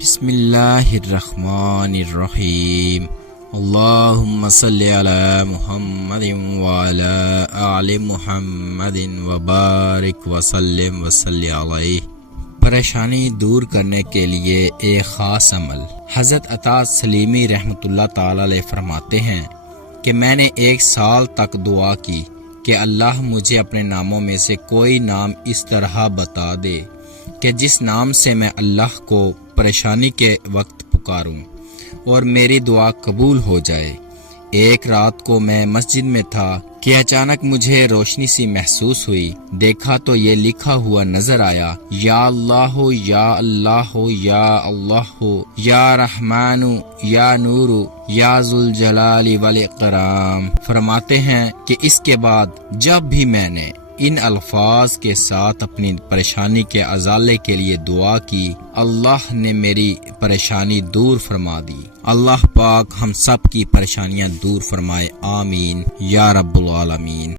بسم اللہ الرحمن الرحیم اللہم صلی علی محمد وعلی آل محمد وبارک وسلم وصلی علیہ۔ پریشانی دور کرنے کے لیے ایک خاص عمل۔ حضرت عطا سلیمی رحمۃ اللہ تعالی علیہ فرماتے ہیں کہ میں نے 1 سال تک دعا کی کہ اللہ مجھے اپنے ناموں میں سے کوئی نام اس طرح بتا دے کہ جس نام سے میں اللہ کو پریشانی کے وقت پکاروں اور میری دعا قبول ہو جائے۔ ایک رات کو میں مسجد میں تھا کہ اچانک مجھے روشنی سی محسوس ہوئی۔ دیکھا تو یہ لکھا ہوا نظر آیا، یا اللہ یا اللہ یا اللہ یا رحمان یا نور یا ذوالجلال والاکرام۔ فرماتے ہیں کہ اس کے بعد جب بھی میں نے ان الفاظ کے ساتھ اپنی پریشانی کے ازالے کے لیے دعا کی، اللہ نے میری پریشانی دور فرما دی۔ اللہ پاک ہم سب کی پریشانیاں دور فرمائے، آمین یا رب العالمین۔